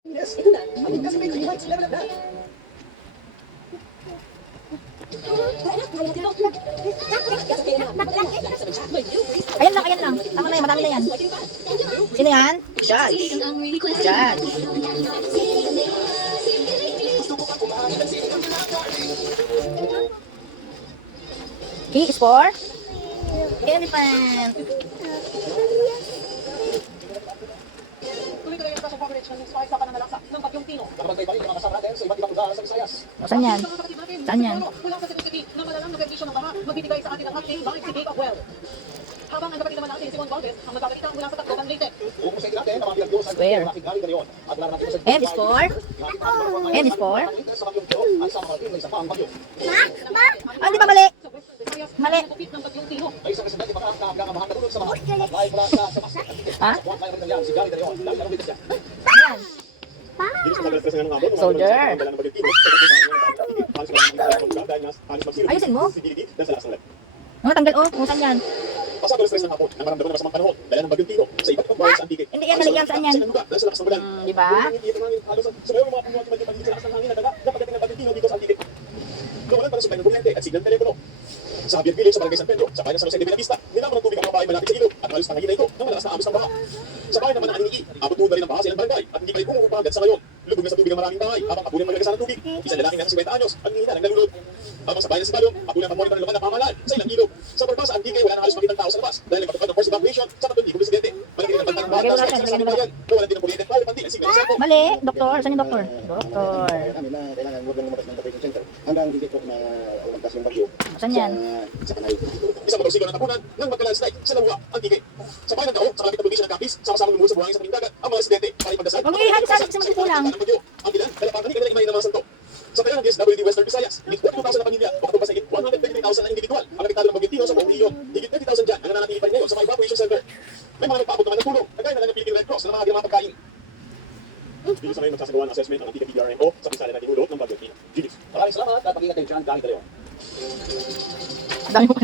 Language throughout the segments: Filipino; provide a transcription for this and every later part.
Yes, ito na. Ang kasi may 3 months, level up na. Ayan lang, ayan lang. Tama na yan, madami na yan. Sino yan? Judge. Judge. K is for elephant. Tuloy-tuloy ang presyo coverage ng News 5 sa pananalasa ng Bagyong Tino. Nakabantay pa rin ang kasama natin sa iba't ibang lugar sa Visayas. Saan yan? Saan yan? Mula sa City na malalang na kondisyon ng baha, magbibigay sa atin ng update by si Dave Well. Habang ang kapatid naman natin si Juan Valdez, ang magbabalita mula sa Tacloban, Leyte. Pupusin natin ang mga pinagdios sa Square. M is for? M is for? Ah, di ba mali? Mali. Ha? Ayan. Soldier. Ayusin mo. Oh, tanggal oh. Kung saan yan? Pasado alas 3 ng hapon, nang maramdaman ng masamang panahon, dala ng Bagyong Tino sa iba't ibang bayan sa Antique. Hindi yan, mali yan. Saan yan? Dahil sa lakas ng bulan. Di ba? Sa ngayon, mga pumunod yung paligid sa lakas ng hangin at daga na pagdating ng Bagyong Tino dito sa Antique. Nawalan para sa ng kuryente at signal telepono. Sa Javier Village sa Barangay San Pedro, sa bayan ng San Jose de Buenavista, nilamon ng tubig ang mga bahay malapit sa ilog at halos nangahinay ko ng malakas na amis ng baha. Sa bayan naman ng Aninigi, abot na rin ang baha sa ilang barangay at hindi pa rin umuupa hanggang sa ngayon. Lubog na sa tubig ang maraming bahay habang abunan magagasan ng tubig. Isang lalaking nasa 50 anyos ang hihina ng nalulod. Habang sa bayan ng Sibalong, abunan ang monitor ng lugar na pamahalaan sa ilang ilog. Sa Barbasa, ang Antique, wala na halos makitang tao sa labas dahil nagpatupad ng forced evacuation sa Patundi, Presidente. Malaki rin ang bantang bahay sa isang bayan. Nawalan din ang kuryente at power pantil ang signal sa cellphone. Mali. Doktor. Saan yung doktor? Doktor. Kami na kailangan huwag lang lumabas ng operation center hanggang hindi po na umagtas yung bagyo Saan yan? sa kanal. Isang motorsiklo na tapunan ng magka-landslide sa Lawwa, Antique. Sa bayan ng Tao, sa kalapit na probinsya ng Capiz, sama-sama lumuhod sa buhangin sa Malindagat, ang mga residente para ipagdasal. Huwag ihalit sa akin kasi magkukulang. Ang ilan, dalapakan ni kanila imay ng mga santo. Sa tayo ng DSWD Western Visayas, higit 42,000 na pamilya, o katumbas na higit 123,000 na individual ang apektado ng Bagyong Tino sa buong rehiyon. Higit 30,000 dyan ang nananatili pa rin ngayon sa mga evacuation center. May mga nagpaabot naman ng tulong, kagaya na lang ng Philippine Red Cross na mga ginamang pagkain. Dito sa ngayon magsasagawa ng assessment ng Antique PRMO sa pinsala na tinulot ng Bagyong Tino. Gilles. Maraming salamat at pag-ingat kayo dyan kahit kayo. Ang dami mo.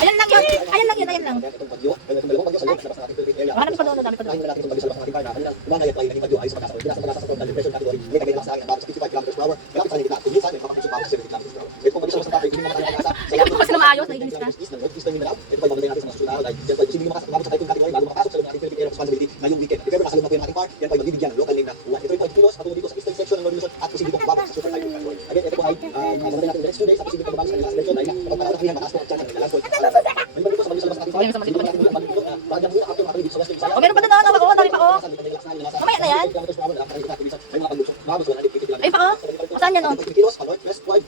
Ayan lang yun. Ayan lang yun. Ayan lang. Itong bagyo, itong dalawang bagyo sa loob, labas ng ating Philippine area. Dami pa doon. Dami pa doon. Ang lalaki itong bagyo sa labas ng ating parna, kanilang umangayat pa yung bagyo ay sa pagkasa. Pinasa pagkasa sa total depression category, may kagaya sa akin ang 55 km per hour. Malapit sa kanila, kung minsan may makapuso pa ako sa 70 km per hour. Ito pong bagyo sa labas ng ating, hindi naman tayo makakasa. Kaya po kasi na maayos. Naiginis ka. Ng Northeastern Mindanao, ito pa yung maganda natin sa mga susunod na araw dahil yan po ay posibleng umabot sa typhoon category bago makapasok sa loob ng ating Philippine Area of Responsibility ngayong weekend. If ever nasa loob na po yung ating park, yan po ay magbibigyan ng local name na Juan. Ito rin po ay kilos patungo dito sa eastern section ng Northern Luzon at posibleng pong umabot sa super typhoon category. Again, ito po ay maganda natin in the next 2 days at posibleng pagbabago sa kanilang dimension dahil nga kapag mataas na mataas po ang chance ng landfall. Maliban dito sa bagyo sa labas ng ating park, hindi pa natin ang bagyo dito, bagyang mula after makatuloy dito sa Western Visayas. O, meron pa doon. Dami pa. Dami pa. Mamaya na yan. Ay pa. Saan yan? Kilos, north, west, wide,